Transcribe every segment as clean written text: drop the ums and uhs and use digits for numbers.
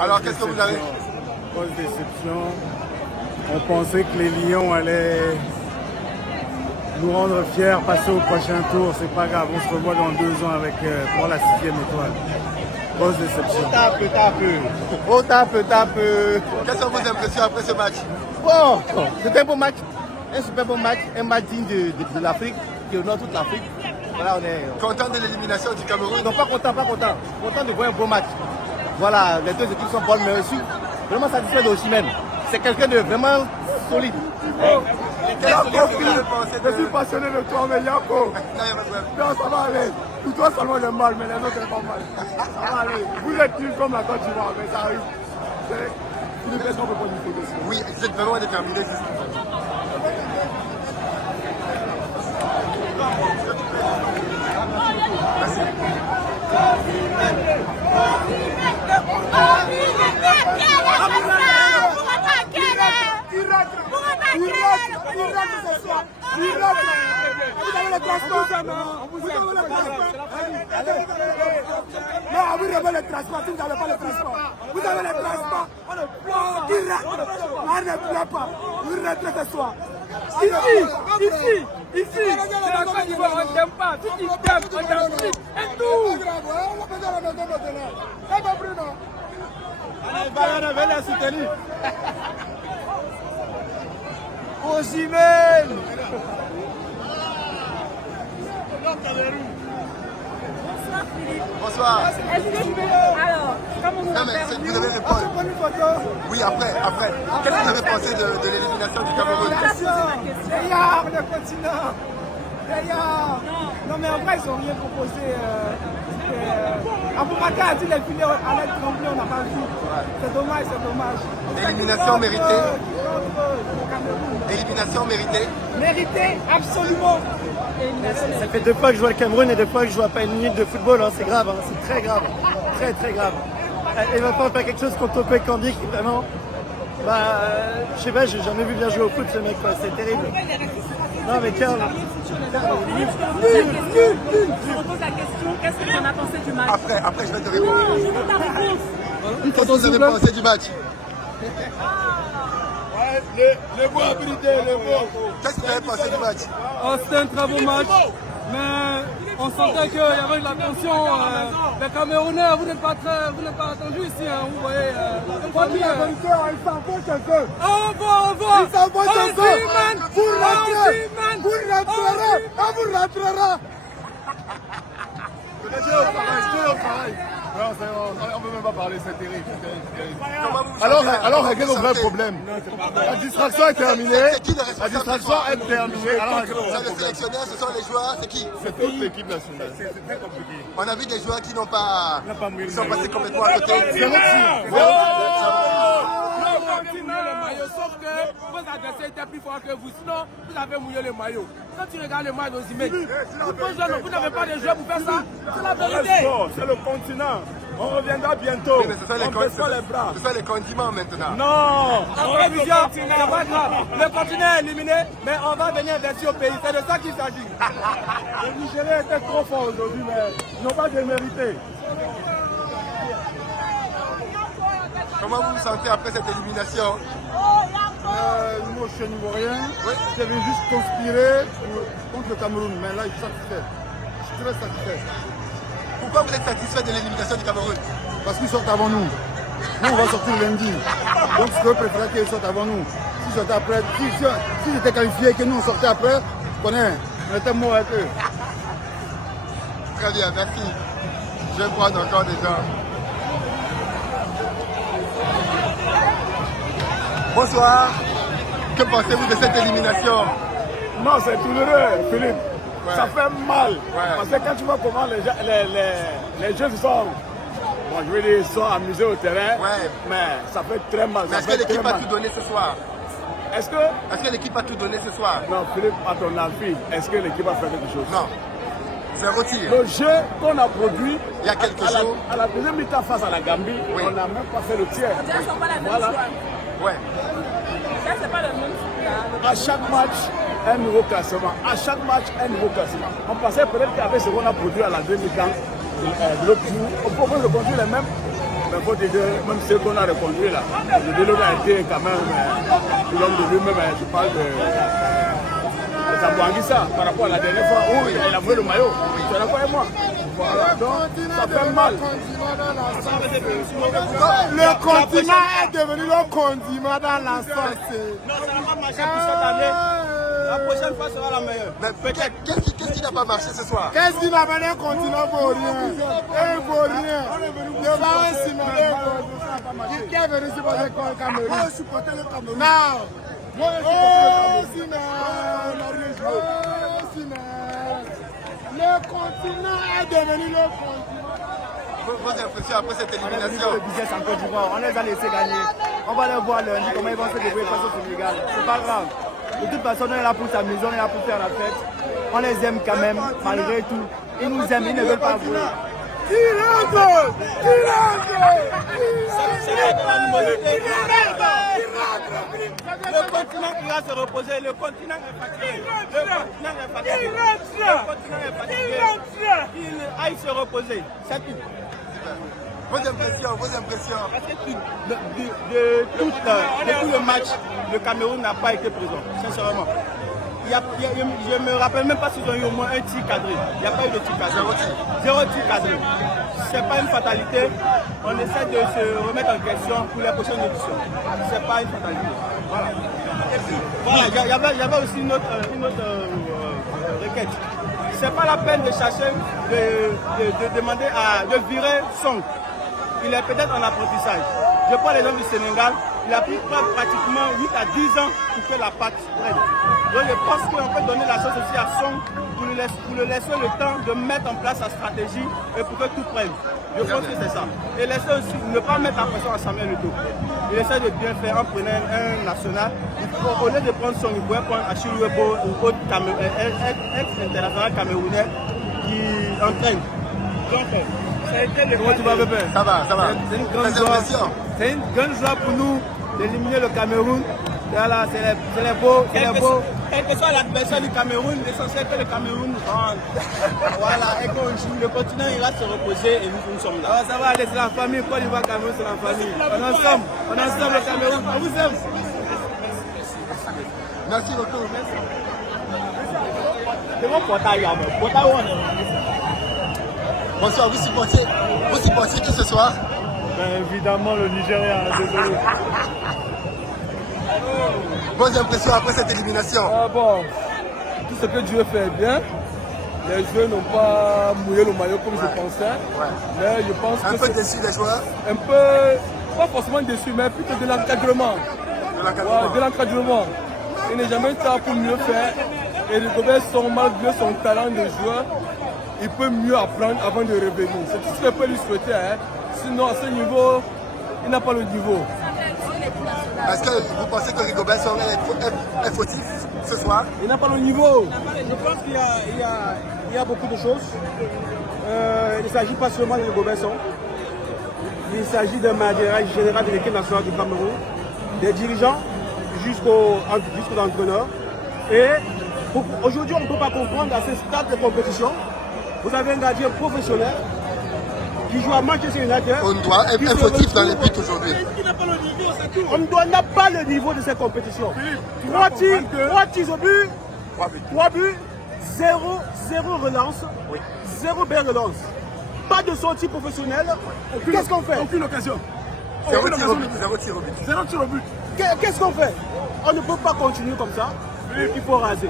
Alors, qu'est-ce que vous avez? Grosse déception. On pensait que les Lions allaient nous rendre fiers, passer au prochain tour. C'est pas grave, on se revoit dans 2 ans avec pour la 6e étoile. Grosse déception. Quelles sont vos impressions après ce match? Bon, c'était un beau match. Un super bon match. Un match digne de l'Afrique, qui honore toute l'Afrique. Voilà, on est. Content de l'élimination du Cameroun? Non, pas content. Content de voir un beau match. Voilà, les 2 équipes sont bonnes, mais je suis vraiment satisfait de Osimhen. C'est quelqu'un de vraiment solide. Je suis passionné de toi, mais Yako. Non, ça va aller. Pour toi seulement j'ai mal, mais les autres c'est pas mal. Ça va aller. Vous êtes nuls comme la Côte d'Ivoire, mais ça arrive. C'est une question qu'on peut pas nous faire. Oui, vous êtes vraiment déterminé. Merci. Vous avez le transport. Non, vous avez le transport. Si vous n'avez pas le transport, vous avez le transport. On ne pleure pas. Vous rentrez ce soir. Ici. C'est la Côte d'Ivoire, on ne t'aime pas. Tout qui t'aime, on t'aime plus. Et tout. C'est pas Bruno. Allez, venez la soutenir. Osimhen. Bonsoir Philippe. Bonsoir. Alors, comment vous avez perdu? Vous devez répondre. Oui, après. Qu'est-ce que vous avez pensé de l'élimination du Cameroun? Derrière le continent. Derrière. Non, mais en vrai, ils n'ont rien proposé. Aboubakar a dit les filets à l'aide tremblée, on n'a pas vu. C'est dommage. Élimination méritée. Élimination méritée. Méritée, absolument. Ça fait 2 fois que je vois le Cameroun et 2 fois que je vois pas une minute de football, hein. C'est grave, hein. C'est très grave, très grave. Il va falloir faire quelque chose contre Topé Candy qui vraiment, je sais pas, j'ai jamais vu bien jouer au foot ce mec, quoi. C'est terrible. Non mais Karl. Je repose la question, qu'est-ce que tu en as pensé du match? Après, je vais te répondre. Non, je veux ta réponse. Qu'est-ce que vous avez pensé du match? Les mots habilités, les mots. Qu'est-ce que vous avez pensé du match? C'était un très beau match, mais on sentait qu'il y avait de la tension. Les Camerounais, vous n'êtes pas attendus ici, hein, vous voyez. Ils s'envoient chez eux. Ils s'envoient chez eux. Vous rentrerez. Non, on ne peut même pas parler, c'est terrible. Alors, réglez nos vrais problèmes. La distraction est terminée. La distraction est terminée. Alors, réglez nos vrais Les problèmes. sélectionneurs, ce sont les joueurs, c'est qui? C'est toute l'équipe nationale. C'est très compliqué. On a vu des joueurs qui n'ont pas. Ils sont passés complètement à côté. Le maillot, sauf que vos adversaires étaient plus forts que vous. Sinon, vous avez mouillé le maillot. Quand tu regardes le match d'Osimhen, vous n'avez pas de joueurs pour faire ça. C'est la vérité. C'est le continent. On reviendra bientôt. Oui, mais ce sont les condiments maintenant. Non. La prévision, c'est pas grave. Le continent est éliminé, mais on va venir investir au pays. C'est de ça qu'il s'agit. Les Nigériens étaient trop forts aujourd'hui, mais ils n'ont pas démérité. Comment vous vous sentez après cette élimination? Moi, je suis un Ivoirien. Oui. Je viens juste conspirer contre le Cameroun, mais là, je suis satisfait. Je suis très satisfait. Pourquoi vous êtes satisfait de l'élimination du Cameroun? Parce qu'ils sortent avant nous. Nous, on va sortir lundi. Donc, je préférais qu'ils sortent avant nous. S'ils sortaient après, si j'étais qualifié et que nous, on sortait après, je connais, on était morts avec eux. Très bien, merci. Je vais prendre encore des gens. Bonsoir. Que pensez-vous de cette élimination? Non, c'est douloureux, Philippe. Ouais. Ça fait mal. Ouais. Parce que quand tu vois comment les jeunes sont, bon, je veux dire, ils sont amusés au terrain, Ouais. mais ça fait très mal. Mais est-ce que l'équipe a tout donné ce soir? Est-ce que, Est-ce que l'équipe a tout donné ce soir? non, Philippe, à ton avis, est-ce que l'équipe a fait quelque chose? Non. Zéro tir. Le jeu qu'on a produit, Il y a quelques jours. à la deuxième mi-temps face à la Gambie, Oui. on n'a même pas fait le tiers. Déjà, ils ne sont pas la même Voilà. chose. Ouais. Ça, c'est pas le même chose. À chaque match, un nouveau classement. À chaque match, un nouveau classement. On pensait peut-être qu'avec ce qu'on a produit à la demi-temps de l'autre jour, on pouvait le conduire les mêmes. Mais il faut dire, même ceux qu'on a rencontrés là, le développement a été quand même, l'homme de lui-même, je parle de Zabouanguissa, par rapport à la dernière fois où il a voué le maillot. C'est la fois et moi. Voilà, donc ça fait mal. Le continent est devenu le condiment dans la sauce. Non, ça n'a pas marché pour cette année. La prochaine fois sera la meilleure. Mais peut-être, qu'est-ce qui n'a pas marché ce soir? Qu'est-ce qui n'a pas un continent pour rien? Un pour rien. Devant un ciment. Qui est venu supporter le Cameroun? Moi, je supportais le Cameroun. Non. Oh, Sina. Oh, Sina. Le continent est devenu le continent. Vos impressions après cette élimination? Le business en Côte d'Ivoire, on les a laissés gagner. On va les voir lundi comment ils vont se débrouiller face au Sénégal. C'est pas grave. De toute façon, on est là pour s'amuser, on est là pour faire la fête. On les aime quand même, malgré tout. Ils nous aiment, ils ne veulent pas jouer. Le continent qui va se reposer, le continent est fatigué. Le continent est fatigué. Le continent est fatigué. Qu'il aille se reposer. C'est tout. Vos impressions. Parce que de tout le match, le Cameroun n'a pas été présent, sincèrement. Je ne me rappelle même pas s'ils ont eu au moins un tir cadré. Il n'y a pas eu de tir cadré. Zéro tir cadré. Ce n'est pas une fatalité. On essaie de se remettre en question pour la prochaine édition. Ce n'est pas une fatalité. Voilà. Et puis, voilà, il y avait aussi une autre requête. Ce n'est pas la peine de chercher, de demander de virer Song. Il est peut-être en apprentissage. Je prends l'exemple du Sénégal. Il a pris pratiquement 8 à 10 ans pour que la pâte prenne. Donc je pense qu'on peut donner la chance aussi à Song pour lui laisser le temps de mettre en place sa stratégie et pour que tout prenne. Je pense que c'est ça. Et laisser aussi ne pas mettre la pression à Samuel Eto'o. Il essaie de bien faire en prenant un national. Au lieu de prendre Song, il pourrait prendre Achille Webo ou autre ex-international camerounais qui entraîne. Donc, comment tu vas, Bébé? Ça va. C'est une grande joie pour nous d'éliminer le Cameroun. Voilà, c'est les beaux. Quel que soit l'adversaire du Cameroun, l'essentiel que le Cameroun rentre. Voilà, et qu'on joue, le continent ira se reposer et nous sommes là. Ah, ça va aller, c'est la famille. Côte d'Ivoire, Cameroun, c'est la famille. On est ensemble le Cameroun. On vous aime. Merci beaucoup. Bonsoir, vous supportez qui ce soir? Ben, évidemment le Nigeria, désolé. Vos impressions après cette élimination? Bon, tout ce que Dieu fait bien. Les joueurs n'ont pas mouillé le maillot comme je pensais. Mais je pense un peu déçu des joueurs? Un peu, pas forcément déçu, mais plutôt de l'encadrement. De l'encadrement. Il n'est jamais tard pour mieux faire. Et Rigobert Song, malgré son talent de joueur, il peut mieux apprendre avant de revenir. C'est tout ce que je peux lui souhaiter. Hein. Sinon, à ce niveau, il n'a pas le niveau. Est-ce que vous pensez que Rigobert Song est fautif ce soir? Il n'a pas le niveau. Je pense qu'il y a beaucoup de choses. Il ne s'agit pas seulement de Rigobert Song. Il s'agit d'un managérial général de l'équipe nationale du Cameroun, des dirigeants jusqu'aux entraîneurs. Et aujourd'hui, on ne peut pas comprendre à ce stade de compétition. Vous avez un gardien professionnel qui joue à Manchester United. On doit être fautif dans les buts aujourd'hui. On n'a pas le niveau de cette compétition. 3 tirs au but, 3 buts, 0 relance, 0 belle relance. Pas de sortie professionnelle. Qu'est-ce qu'on fait? Aucune occasion. 0 tir au but. 0 tir au but. Qu'est-ce qu'on fait? On ne peut pas continuer comme ça. Il faut raser.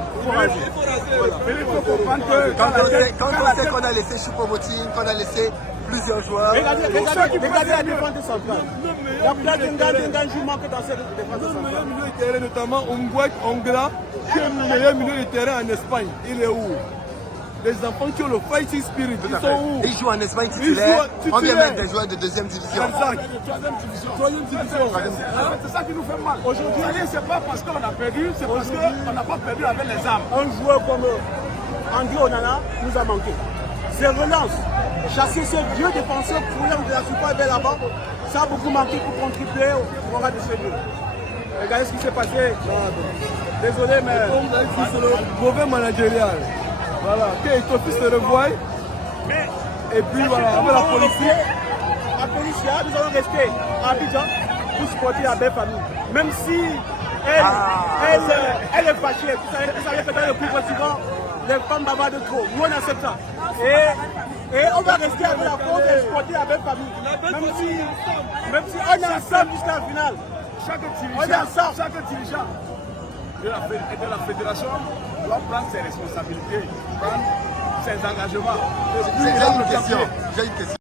Quand on sait qu'on a laissé Choupo-Moting, qu'on a laissé plusieurs joueurs. Regardez la défense centrale. La joue manque dans cette défense centrale. Le meilleur milieu de terrain, notamment Ngouek Ongla, qui est le meilleur milieu de terrain en Espagne. Il est où? Les enfants qui ont le fighting spirit, ils sont où? Ils jouent en Espagne titulaire. On vient mettre des joueurs de deuxième division. Exact. Troisième division. C'est ça qui nous fait mal. Aujourd'hui, c'est pas parce qu'on a perdu, c'est parce qu'on n'a pas perdu avec les armes. Un joueur comme André Onana nous a manqué. Ses relances, chasser ce vieux défenseur fouillant de la Super Belle là-bas, ça a beaucoup manqué pour contribuer au moral de ce jeu. Regardez ce qui s'est passé. Désolé, mais c'est le mauvais managérial. Voilà, que Ethiopie se revoie. Et puis voilà, avec la politique. La police Lucia, nous allons rester à Abidjan pour supporter la belle famille. Même si elle est fâchée, vous savez que dans le plus souvent, les femmes bavardent trop. Nous, on accepte ça. Et on va rester avec la France et supporter la belle famille. Même si on est ensemble jusqu'à la finale. Chaque dirigeant de la fédération doit prendre ses responsabilités, prendre ses engagements. J'ai une question.